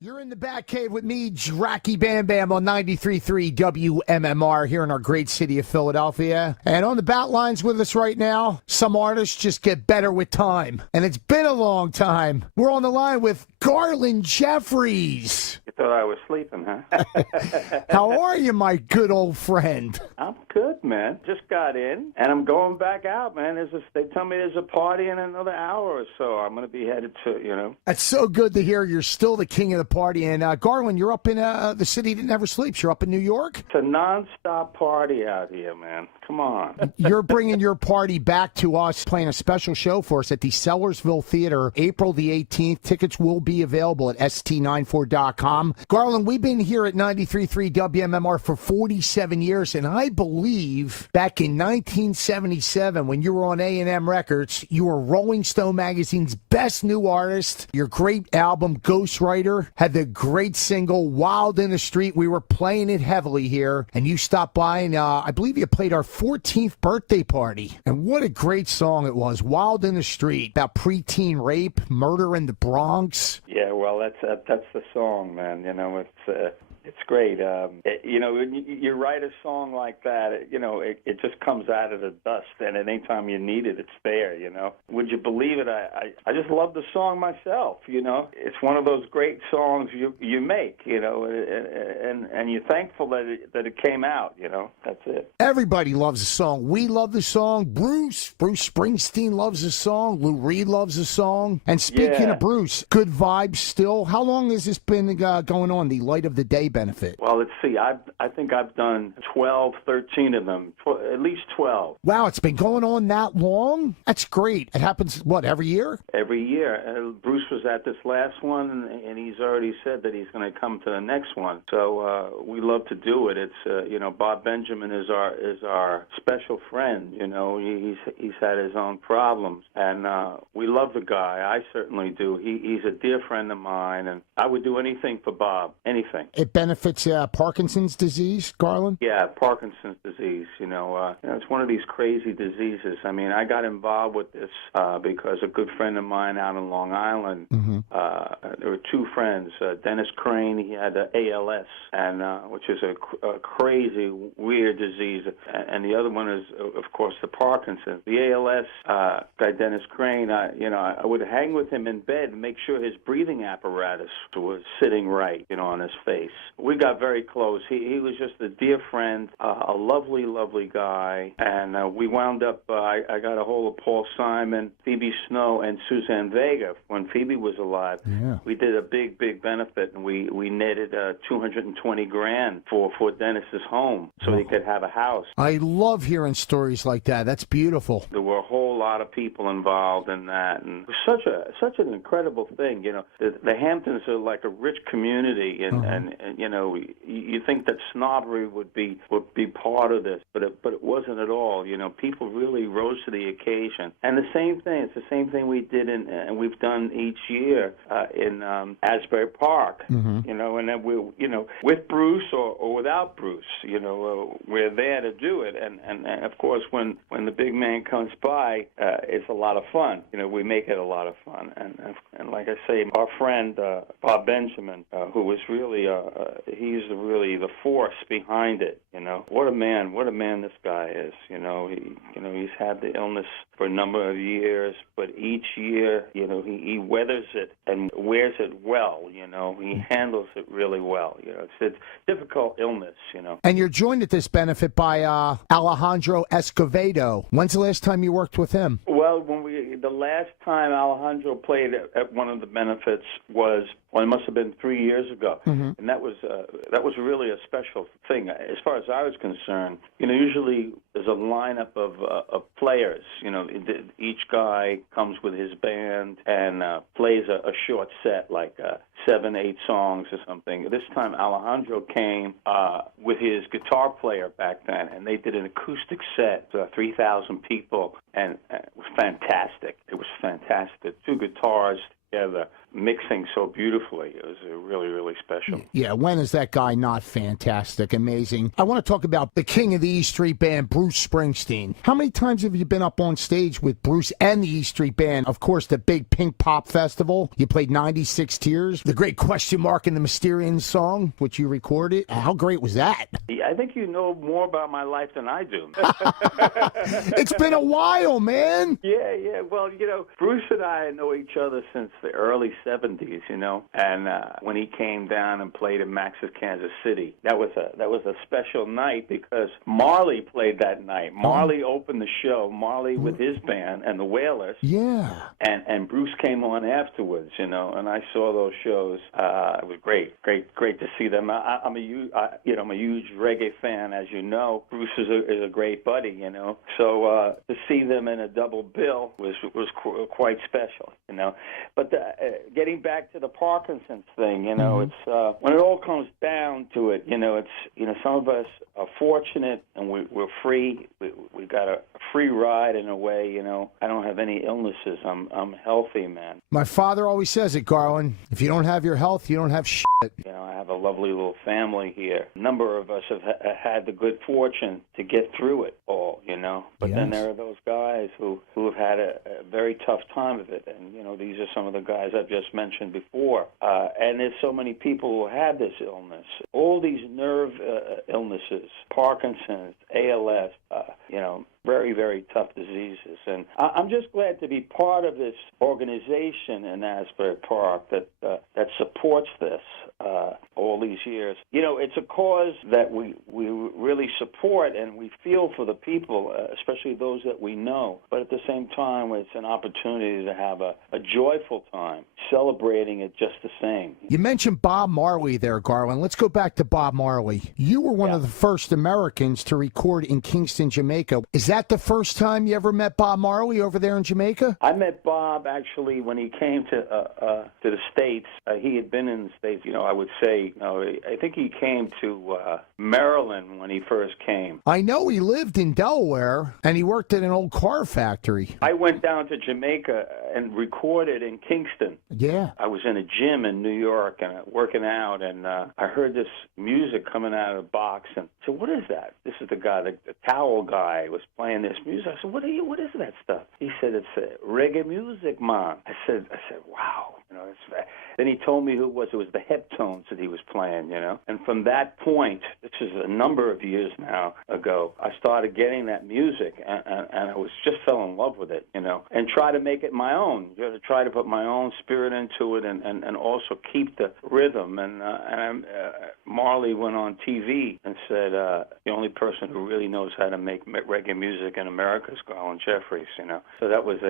You're in the Batcave with me, Jacky BamBam on 93.3 WMMR here in our great city of Philadelphia. And on the bat lines with us right now, some artists just get better with time. And it's been a long time. We're on the line with Garland Jeffreys. You thought I was sleeping, huh? How are you, my good old friend? I'm good, man. Just got in, and I'm going back out, man. They tell me there's a party in another hour or so. I'm going to be headed to, That's so good to hear you're still the king of the party. And Garland, you're up in the city that never sleeps. You're up in New York? It's a nonstop party out here, man. Come on. You're bringing your party back to us, playing a special show for us at the Sellersville Theater, April the 18th. Tickets will be available at st94.com. Garland, we've been here at 93.3 WMMR for 47 years, and I believe back in 1977 when you were on A&M Records, you were Rolling Stone Magazine's best new artist. Your great album, Ghostwriter, had the great single, Wild in the Street. We were playing it heavily here, and you stopped by, and I believe you played our 14th birthday party. And what a great song it was, Wild in the Street, about preteen rape, murder in the Bronx. Yeah, well, that's the song, man. It's great. When you write a song like that, it just comes out of the dust, and at any time you need it, it's there, Would you believe it? I just love the song myself, It's one of those great songs you make, and you're thankful that it came out, That's it. Everybody loves the song. We love the song. Bruce Springsteen loves the song. Lou Reed loves the song. And speaking of Bruce, good vibes still. How long has this been going on, the Light of the Day benefit? Well, let's see. I think I've done 12, 13 of them, at least 12. Wow, it's been going on that long? That's great. It happens, every year? Every year. Bruce was at this last one, and he's already said that he's going to come to the next one. So we love to do it. It's, Bob Benjamin is our special friend. He's had his own problems, and we love the guy. I certainly do. He's a dear friend of mine, and I would do anything for Bob, anything. It benefits Parkinson's disease, Garland? Yeah, Parkinson's disease. It's one of these crazy diseases. I mean, I got involved with this because a good friend of mine out in Long Island, there were two friends. Dennis Crane, he had ALS, and which is a crazy, weird disease. And the other one is, of course, the Parkinson's. The ALS guy, Dennis Crane, I would hang with him in bed and make sure his breathing apparatus was sitting right, on his face. We got very close. He was just a dear friend, a lovely, lovely guy, and we wound up, I got a hold of Paul Simon, Phoebe Snow, and Suzanne Vega when Phoebe was alive. Yeah. We did a big, big benefit, and we netted $220,000 for Dennis's home so he could have a house. I love hearing stories like that. That's beautiful. There were a whole lot of people involved in that, and it was such an incredible thing. The Hamptons are like a rich community, and you think that snobbery would be part of this, but it wasn't at all. People really rose to the occasion. And the same thing, it's the same thing we did and we've done each year in Asbury Park. And then we, with Bruce or without Bruce, we're there to do it. And of course, when the big man comes by, it's a lot of fun. We make it a lot of fun. And like I say, our friend Bob Benjamin, who was really he's really the force behind it. What a man this guy is. He's had the illness for a number of years, but each year, he weathers it and wears it well. He handles it really well. It's a difficult illness. And you're joined at this benefit by Alejandro Escovedo. When's the last time you worked with him? Well, the last time Alejandro played at one of the benefits was, it must have been 3 years ago, and that was really a special thing as far as I was concerned. Usually there's a lineup of players. Each guy comes with his band and plays a short set, like 7-8 songs or something. This time Alejandro came with his guitar player back then, and they did an acoustic set, 3,000 people, and it was fantastic. It was fantastic. 2 guitars together, mixing so beautifully. It was really, really special. Yeah, when is that guy not fantastic, amazing? I want to talk about the king of the E Street Band, Bruce Springsteen. How many times have you been up on stage with Bruce and the E Street Band? Of course, the big Pink Pop Festival. You played 96 Tears, the great Question Mark in the Mysterian song, which you recorded. How great was that? I think you know more about my life than I do. It's been a while, man. Yeah. Well, Bruce and I know each other since the early 70s, and when he came down and played in Max's Kansas City, that was a special night because Marley played that night. Marley opened the show, Marley with his band and the Wailers. Yeah. And Bruce came on afterwards, and I saw those shows. It was great to see them. I'm a huge reggae fan, as you know. Bruce is a great buddy, So to see them in a double bill was quite special, But getting back to the Parkinson's thing, it's when it all comes down to it, it's some of us are fortunate and we're free. We got a free ride in a way, I don't have any illnesses. I'm healthy, man. My father always says it, Garland. If you don't have your health, you don't have shit. I have a lovely little family here. A number of us have had the good fortune to get through it all, But then there are those guys who have had a very tough time of it, and these are some of the guys I've just mentioned before. And there's so many people who have this illness, all these nerve illnesses, Parkinson's, ALS, very, very tough diseases. And I'm just glad to be part of this organization in Asbury Park that supports this all these years. It's a cause that we really support, and we feel for the people, especially those that we know. But at the same time, it's an opportunity to have a joyful time, celebrating it just the same. You mentioned Bob Marley there, Garland. Let's go back to Bob Marley. You were one of the first Americans to record in Kingston, Jamaica. Is that the first time you ever met Bob Marley over there in Jamaica? I met Bob, actually, when he came to the States. He had been in the States, I would say, I think he came to Maryland when he first came. I know he lived in Delaware, and he worked at an old car factory. I went down to Jamaica and recorded in Kingston. Yeah. I was in a gym in New York and working out, and I heard this music coming out of a box, and I said, what is that? This is the guy, the towel guy was playing this music. I said, what is that stuff? He said, it's reggae music, man. I said, wow. Then he told me who it was. It was the Heptones that he was playing, And from that point, this is a number of years now ago, I started getting that music, and I just fell in love with it, and try to make it my own. To try to put my own spirit into it, and also keep the rhythm. And Marley went on TV and said, the only person who really knows how to make reggae music in America is Garland Jeffreys, So that was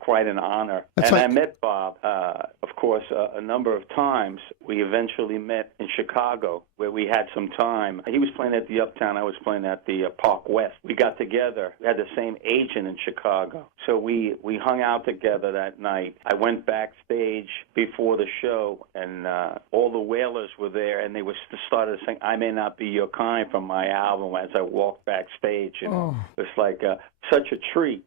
quite an honor. I met Bob, of course, a number of times. We eventually met in Chicago, where we had some time. He was playing at the Uptown. I was playing at the Park West. We got together. We had the same agent in Chicago. So we hung out together that night. I went backstage before the show, and all the Wailers were there, and they started to sing I May Not Be Your Kind from my album as I walked backstage. It was like such a treat,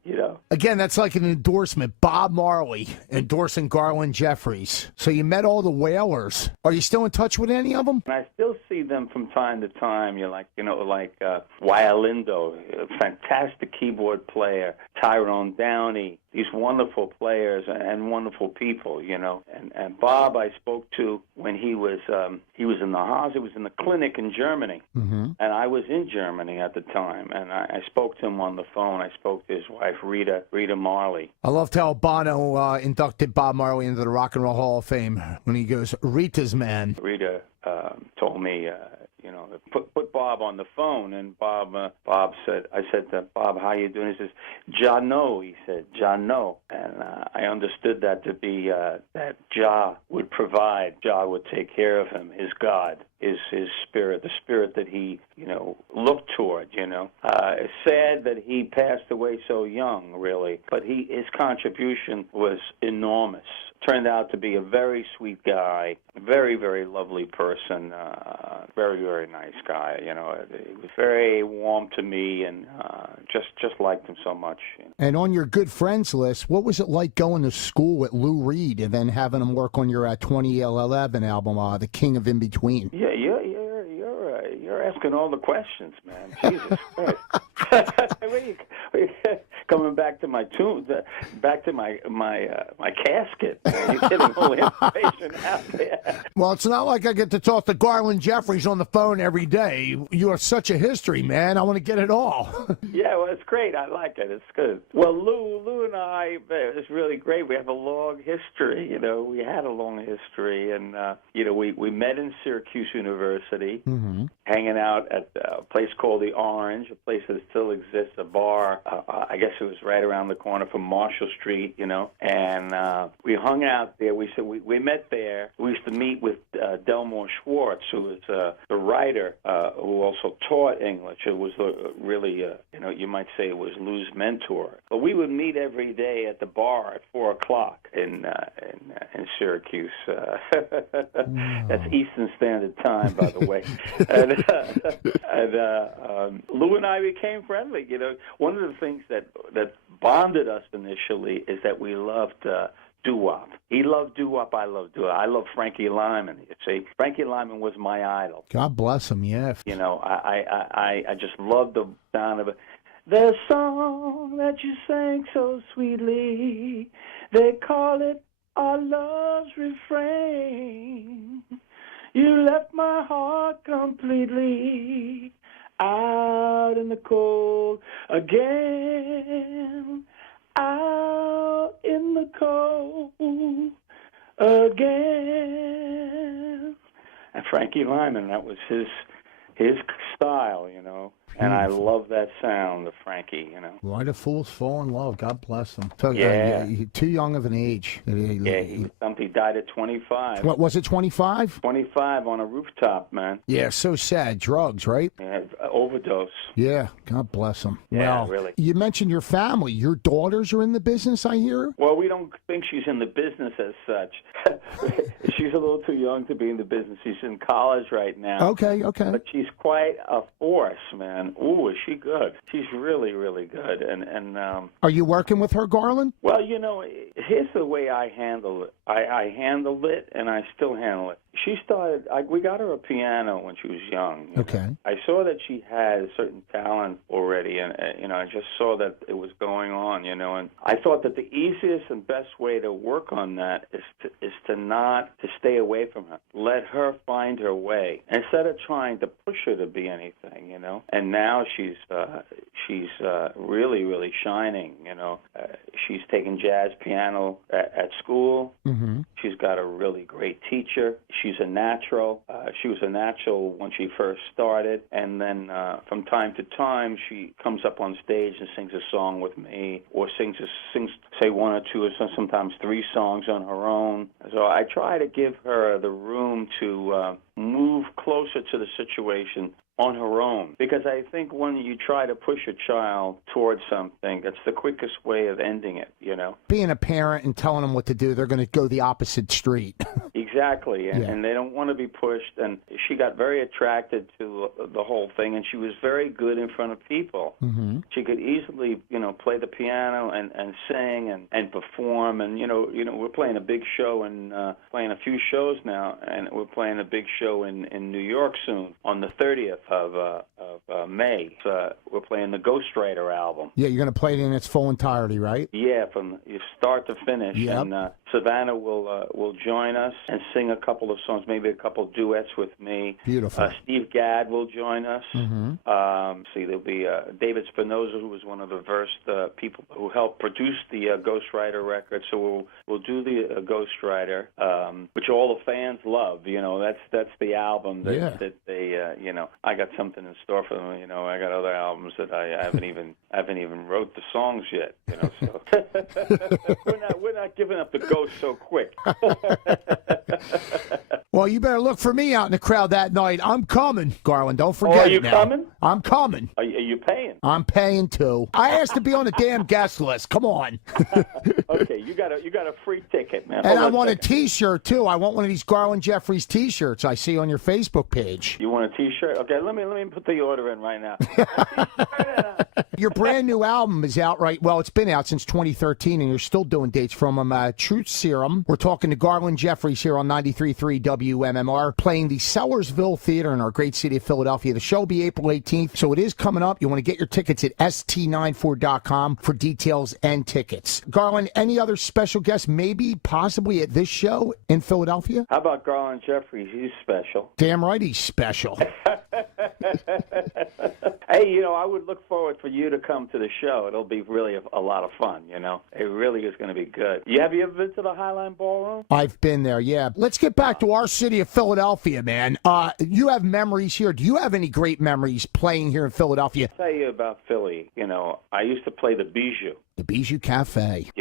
Again, that's like an endorsement. Bob Marley endorsing Garland Jeffreys. So you met all the Wailers. Are you still in touch with any of them? And I still see them from time to time. You're like Wyalindo, a fantastic keyboard player, Tyrone Downey, these wonderful players and wonderful people, And Bob I spoke to when he was in the house. He was in the clinic in Germany, and I was in Germany at the time, and I spoke to him on the phone. I spoke to his wife, Rita Marley. I loved how Bono inducted Bob Marley into the Rock and Roll Hall of Fame when he goes, Rita's man. Rita told me, put Bob on the phone, and Bob said, I said to Bob, how you doing? He says, Jah know. He said, Jah know. And I understood that to be that Jah would provide, Jah would take care of him, his God, his spirit, the spirit that he, looked toward, It's sad that he passed away so young, really, but his contribution was enormous. turned out to be a very sweet guy, very, very lovely person, very, very nice guy. You know, he was very warm to me, and just liked him so much. You know. And on your good friends list, what was it like going to school with Lou Reed and then having him work on your 2011 album, The King of In Between? Yeah, you're asking all the questions, man. Jesus Christ. Coming back to my tomb, back to my casket. Man. You're getting all the information out there. Well, it's not like I get to talk to Garland Jeffreys on the phone every day. You are such a history, man. I want to get it all. Yeah, well, it's great. I like it. It's good. Well, Lou and I, it's really great. We have a long history. You know, we had a long history, and you know, we met in Syracuse University, hanging out at a place called the Orange, a place that still exists, a bar. I guess it was right around the corner from Marshall Street, you know, and we hung out there. We met there. We used to meet with Delmore Schwartz, who was the writer who also taught English. It was really, you know, you might say it was Lou's mentor. But we would meet every day at the bar at 4 o'clock in Syracuse. That's Eastern Standard Time, by the way. and Lou and I became friendly. You know, one of the things that bonded us initially is that we loved doo-wop. He loved doo-wop, I loved doo-wop. I love Frankie Lyman. You see, Frankie Lyman was my idol. God bless him, yeah. You know, I just loved the sound of it. The song that you sang so sweetly, they call it our love's refrain. You left my heart completely out in the cold again, out in the cold again. And Frankie Lyman, that was his style, you know. And I love that sound of Frankie, you know. Why do fools fall in love? God bless him. So, yeah. Too young of an age. Yeah, he died at 25. What was it, 25? 25 on a rooftop, man. Yeah, so sad. Drugs, right? Yeah, overdose. Yeah, God bless him. Yeah, well, really. You mentioned your family. Your daughters are in the business, I hear? Well, we don't think she's in the business as such. She's a little too young to be in the business. She's in college right now. Okay. But she's quite a force, man. Ooh, is she good? She's really, really good. And are you working with her, Garland? Well, you know, here's the way I handle it. I handled it, and I still handle it. She started. We got her a piano when she was young. Okay. Know? I saw that she had a certain talent already, and you know, I just saw that it was going on. You know, and I thought that the easiest and best way to work on that is to stay away from her. Let her find her way instead of trying to push her to be anything. You know. And now she's really, really shining. You know, she's taking jazz piano at school. Mm-hmm. She's got a really great teacher. She's a natural. She was a natural when she first started, and then from time to time she comes up on stage and sings a song with me, or sings say one or two or sometimes three songs on her own. So I try to give her the room to move closer to the situation on her own, because I think when you try to push a child towards something, that's the quickest way of ending it, you know. Being a parent and telling them what to do, they're going to go the opposite street. Exactly, and they don't want to be pushed, and she got very attracted to the whole thing, and she was very good in front of people. Mm-hmm. She could easily, you know, play the piano and sing and perform, and you know, we're playing a big show and playing a few shows now, and we're playing a big show in New York soon on the 30th of May. We're playing the Ghostwriter album. Yeah, you're going to play it in its full entirety, right? Yeah, from start to finish. Yep. And Savannah will join us and sing a couple of songs, maybe a couple of duets with me. Beautiful. Steve Gadd will join us. Mm-hmm. There'll be David Spinoza, who was one of the first people who helped produce the Ghostwriter record. So we'll do the Ghostwriter, which all the fans love. You know, that's the album that they you know, I got something in store for them. You know, I got other albums that I haven't even wrote the songs yet. You know, so we're not giving up the ghost so quick. Well, you better look for me out in the crowd that night. I'm coming, Garland. Don't forget. Are you coming? I'm coming. Are you paying? I'm paying too. I asked to be on the damn guest list. Come on. Okay, you got a free ticket, man. And I want a T-shirt too. I want one of these Garland Jeffreys T-shirts I see on your Facebook page. You want a T-shirt? Okay, let me put the order in right now. Your brand new album is out right. Well, it's been out since 2013, and you're still doing dates from them. Truth Serum. We're talking to Garland Jeffreys here on 93.3 WMMR, playing the Sellersville Theater in our great city of Philadelphia. The show will be April 18th, so it is coming up. You want to get your tickets at st94.com for details and tickets. Garland, any other special guests, maybe, possibly at this show in Philadelphia? How about Garland Jeffreys? He's special. Damn right he's special. Hey, I would look forward for you to come to the show. It'll be really a lot of fun, It really is going to be good. Have you ever been to the Highline Ballroom? I've been there, yeah. Let's get back to our city of Philadelphia, man. You have memories here. Do you have any great memories playing here in Philadelphia? I'll tell you about Philly. I used to play the Bijou. The Bijou Cafe.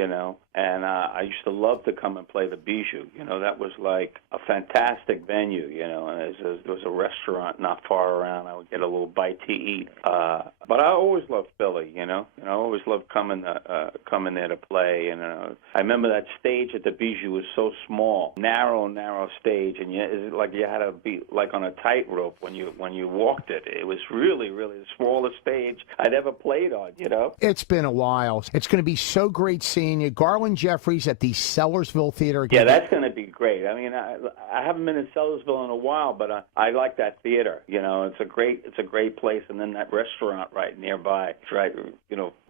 And I used to love to come and play the Bijou. That was like a fantastic venue, and there was a restaurant not far around. I would get a little bite to eat. But I always loved Philly, I always loved coming there to play. And I remember that stage at the Bijou was so small, narrow stage, and it's like you had to be like on a tightrope when you walked it. It was really, really the smallest stage I'd ever played on, It's been a while. It's going to be so great seeing you. Garland Jeffreys at the Sellersville Theater. Yeah, that's going to be great. I mean, I haven't been in Sellersville in a while, but I like that theater. It's a great place, and then that restaurant right nearby. It's right,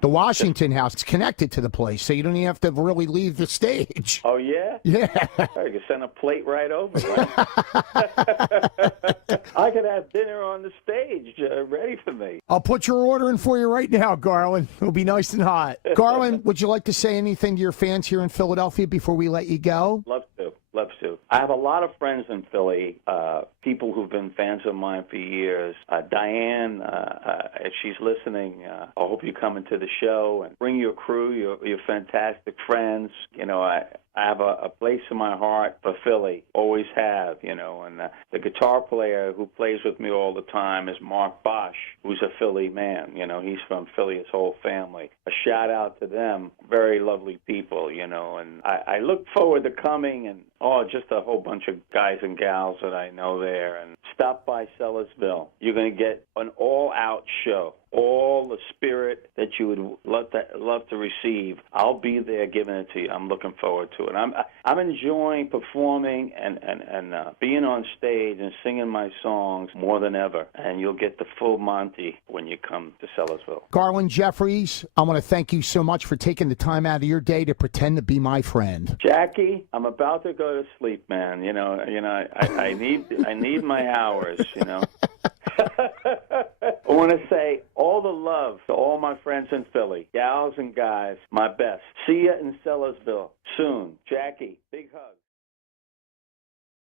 The Washington House. It's connected to the place, so you don't even have to really leave the stage. Oh, yeah? Yeah. I could send a plate right over. Right? I could have dinner on the stage ready for me. I'll put your order in for you right now, Garland. It'll be nice and hot. Garland, would you like to say anything to your fans here in Philadelphia before we let you go? Love to. I have a lot of friends in Philly, people who've been fans of mine for years. Diane, if she's listening, I hope you come into the show and bring your crew, your fantastic friends. I have a place in my heart for Philly, always have, and the guitar player who plays with me all the time is Mark Bosch, who's a Philly man. He's from Philly, his whole family. A shout out to them, very lovely people, and I look forward to coming and, just a whole bunch of guys and gals that I know there. And stop by Sellersville. You're going to get an all-out show. All the spirit that you would love to receive. I'll be there giving it to you. I'm looking forward to it. I'm enjoying performing and being on stage and singing my songs more than ever. And you'll get the full Monty when you come to Sellersville. Garland Jeffreys, I want to thank you so much for taking the time out of your day to pretend to be my friend. Jacky, I'm about to go to sleep, man. I need my hours. I want to say all the love to all my friends in Philly, gals and guys, my best. See you in Sellersville soon. Jacky.